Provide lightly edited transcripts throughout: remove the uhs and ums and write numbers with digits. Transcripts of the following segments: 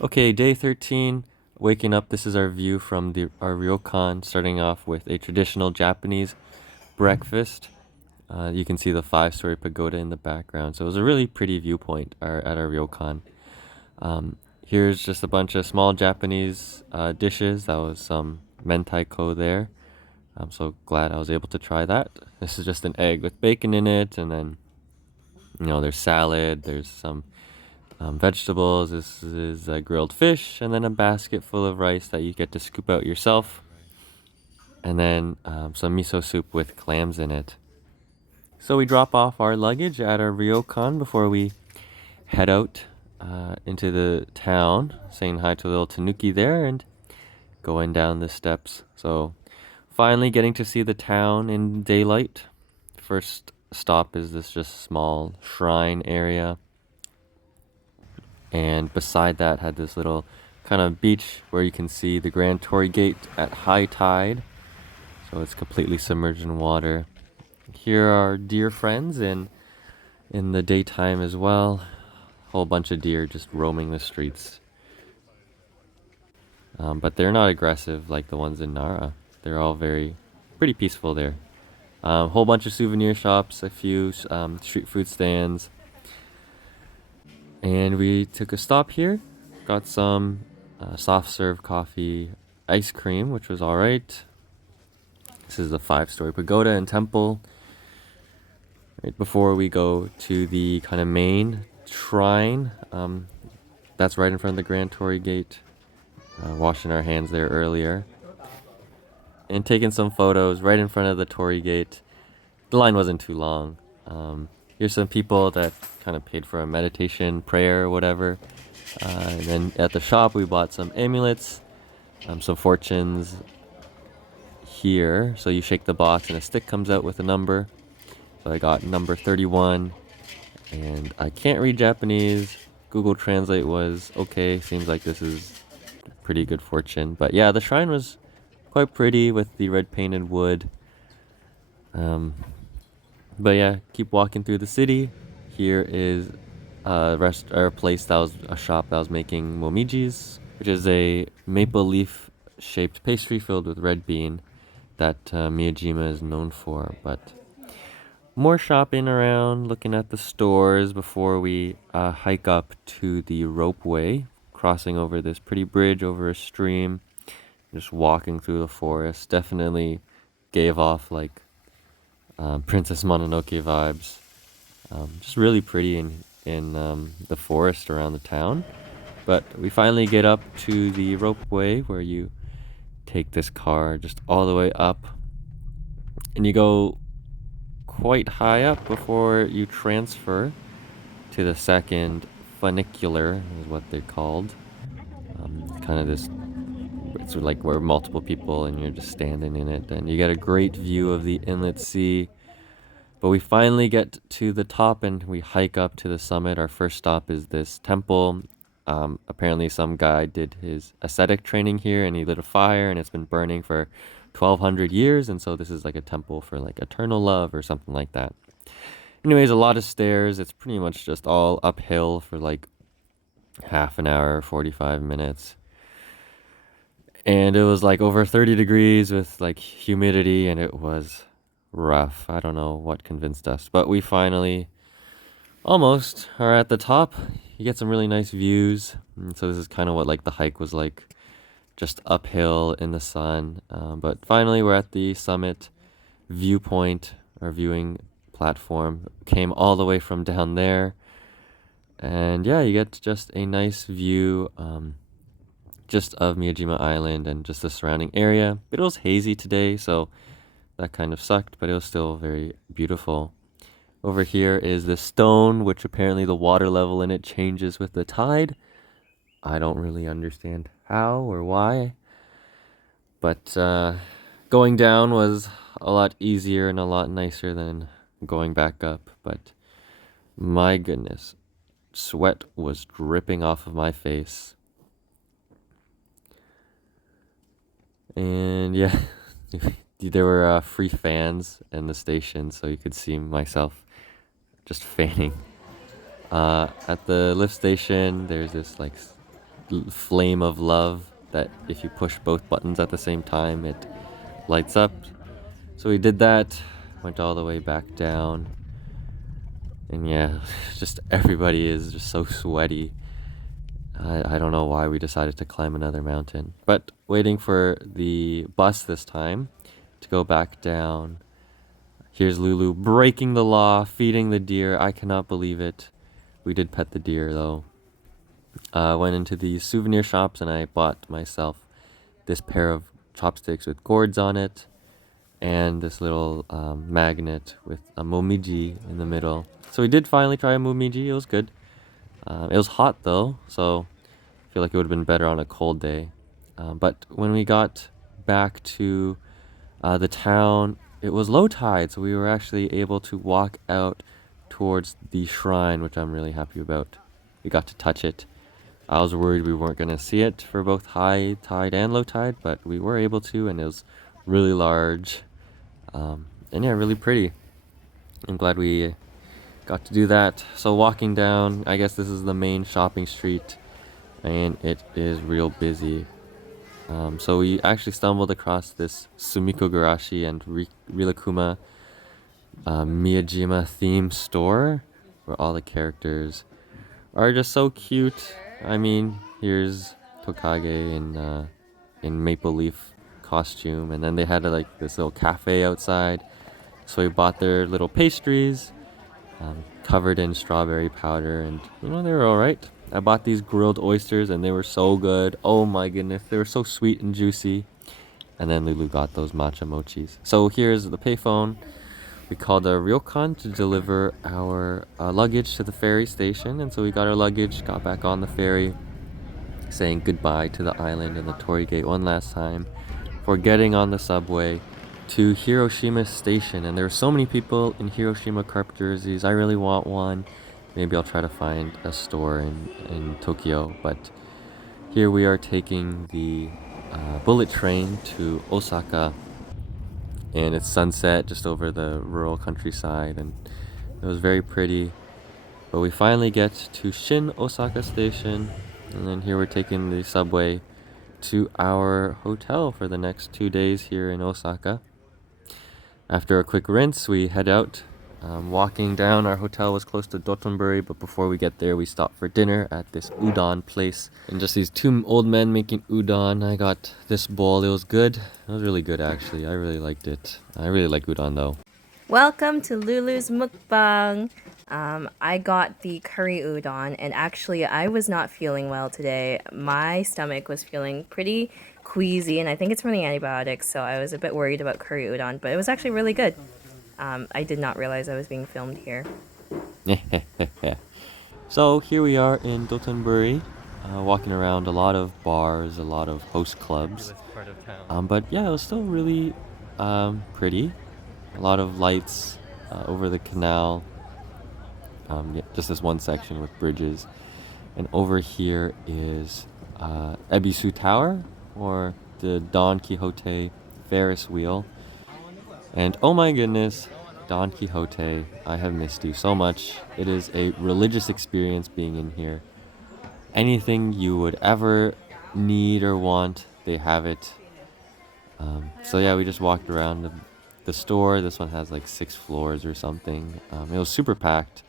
Okay, day 13. Waking up, this is our view from our ryokan, starting off with a traditional Japanese breakfast. You can see the five-story pagoda in the background. So it was a really pretty viewpoint at our ryokan. Here's just a bunch of small Japanese dishes. That was some mentaiko there. I'm so glad I was able to try that. This is just an egg with bacon in it, and then there's salad. There's some vegetables. This is grilled fish, and then a basket full of rice that you get to scoop out yourself, and then some miso soup with clams in it. So we drop off our luggage at our ryokan before we head out into the town, saying hi to little Tanuki there, and going down the steps. So finally getting to see the town in daylight. First stop is this just small shrine area, and beside that had this little kind of beach where you can see the Grand Torii Gate at high tide, so it's completely submerged in water. Here are deer friends in the daytime as well. Whole bunch of deer just roaming the streets, but they're not aggressive like the ones in Nara. They're all pretty peaceful there. Whole bunch of souvenir shops, a few street food stands, and we took a stop here. Got some soft serve coffee, ice cream, which was alright. This is the five-story pagoda and temple. Right before we go to the kind of main shrine, that's right in front of the Grand Torii Gate. Washing our hands there earlier. And taking some photos right in front of the Torii Gate. The line wasn't too long. Here's some people that kind of paid for a meditation, prayer, or whatever. And then at the shop, we bought some amulets, some fortunes here. So you shake the box and a stick comes out with a number. So I got number 31. And I can't read Japanese. Google Translate was okay. Seems like this is pretty good fortune. But yeah, the shrine was quite pretty with the red painted wood. But yeah, keep walking through the city. Here is a place that was a shop that was making momijis, which is a maple leaf shaped pastry filled with red bean that Miyajima is known for. But more shopping around, looking at the stores before we hike up to the ropeway, crossing over this pretty bridge over a stream, just walking through the forest. Definitely gave off like Princess Mononoke vibes. Just really pretty in the forest around the town. But we finally get up to the ropeway where you take this car just all the way up, and you go quite high up before you transfer to the second funicular, is what they're called. Kind of this, it's like where multiple people and you're just standing in it, and you get a great view of the inlet sea. But we finally get to the top and we hike up to the summit. Our first stop is this temple. Apparently some guy did his ascetic training here and he lit a fire and it's been burning for 1200 years, and so this is like a temple for like eternal love or something like that. Anyways, a lot of stairs. It's pretty much just all uphill for like half an hour, 45 minutes. And it was like over 30 degrees with like humidity, and it was rough. I don't know what convinced us, but we finally almost are at the top. You get some really nice views. And so this is kind of what like the hike was like, just uphill in the sun. But finally we're at the summit viewpoint, or viewing platform. Came all the way from down there. And yeah, you get just a nice view just of Miyajima Island and just the surrounding area. It was hazy today, so that kind of sucked, but it was still very beautiful. Over here is the stone, which apparently the water level in it changes with the tide. I don't really understand how or why, but going down was a lot easier and a lot nicer than going back up. But my goodness, sweat was dripping off of my face. And yeah, there were free fans in the station, so you could see myself just fanning. At the lift station, there's this like flame of love that if you push both buttons at the same time, it lights up. So we did that, went all the way back down, and yeah, just everybody is just so sweaty. I don't know why we decided to climb another mountain, but waiting for the bus this time to go back down. Here's Lulu breaking the law, feeding the deer. I cannot believe it. We did pet the deer though. Went into the souvenir shops and I bought myself this pair of chopsticks with gourds on it and this little magnet with a momiji in the middle. So we did finally try a momiji. It was good. It was hot though, so I feel like it would have been better on a cold day. But when we got back to the town, it was low tide, so we were actually able to walk out towards the shrine, which I'm really happy about. We got to touch it. I was worried we weren't going to see it for both high tide and low tide, but we were able to, and it was really large. And yeah, really pretty. I'm glad we got to do that. So walking down, I guess this is the main shopping street, and it is real busy. So we actually stumbled across this Sumiko Garashi and Rilakuma Miyajima theme store where all the characters are just so cute. I mean, here's Tokage in maple leaf costume, and then they had like this little cafe outside. So we bought their little pastries, covered in strawberry powder, and you know, they were all right. I bought these grilled oysters and they were so good. Oh my goodness, they were so sweet and juicy. And then Lulu got those matcha mochis. So here's the payphone. We called a ryokan to deliver our luggage to the ferry station. And so we got our luggage, got back on the ferry, saying goodbye to the island and the Torii Gate one last time for getting on the subway to Hiroshima Station. And there were so many people in Hiroshima carp jerseys. I really want one. Maybe I'll try to find a store in Tokyo. But here we are taking the bullet train to Osaka. And it's sunset just over the rural countryside. And it was very pretty. But we finally get to Shin Osaka Station. And then here we're taking the subway to our hotel for the next 2 days here in Osaka. After a quick rinse, we head out. Walking down, our hotel was close to Dotonbori, but before we get there, we stopped for dinner at this udon place. And just these two old men making udon. I got this bowl. It was good. It was really good, actually. I really liked it. I really like udon, though. Welcome to Lulu's mukbang. I got the curry udon, and actually I was not feeling well today. My stomach was feeling pretty queasy, and I think it's from the antibiotics, so I was a bit worried about curry udon, but it was actually really good. I did not realize I was being filmed here. So here we are in Dotonbori, walking around a lot of bars, a lot of host clubs. But yeah, it was still really pretty. A lot of lights over the canal. Yeah, just this one section with bridges. And over here is Ebisu Tower, or the Don Quixote Ferris wheel. And oh my goodness, Don Quixote, I have missed you so much. It is a religious experience being in here. Anything you would ever need or want, they have it. So yeah, we just walked around the store. This one has like 6 floors or something. It was super packed.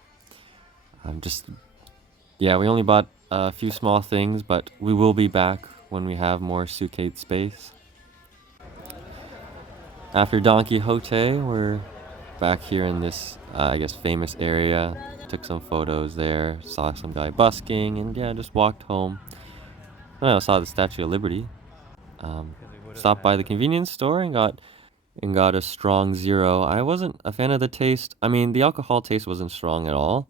Yeah, we only bought a few small things, but we will be back when we have more suitcase space. After Don Quixote, we're back here in this, I guess, famous area. Took some photos there, saw some guy busking, and yeah, just walked home. I saw the Statue of Liberty. Stopped by the convenience store and got a strong zero. I wasn't a fan of the taste. I mean, the alcohol taste wasn't strong at all.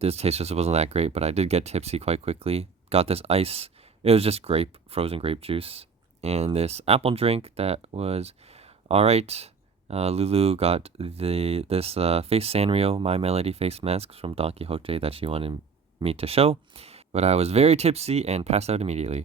This taste just wasn't that great, but I did get tipsy quite quickly. Got this ice. It was just frozen grape juice, and this apple drink that was all right. Lulu got this face Sanrio My Melody face masks from Don Quixote that she wanted me to show, but I was very tipsy and passed out immediately.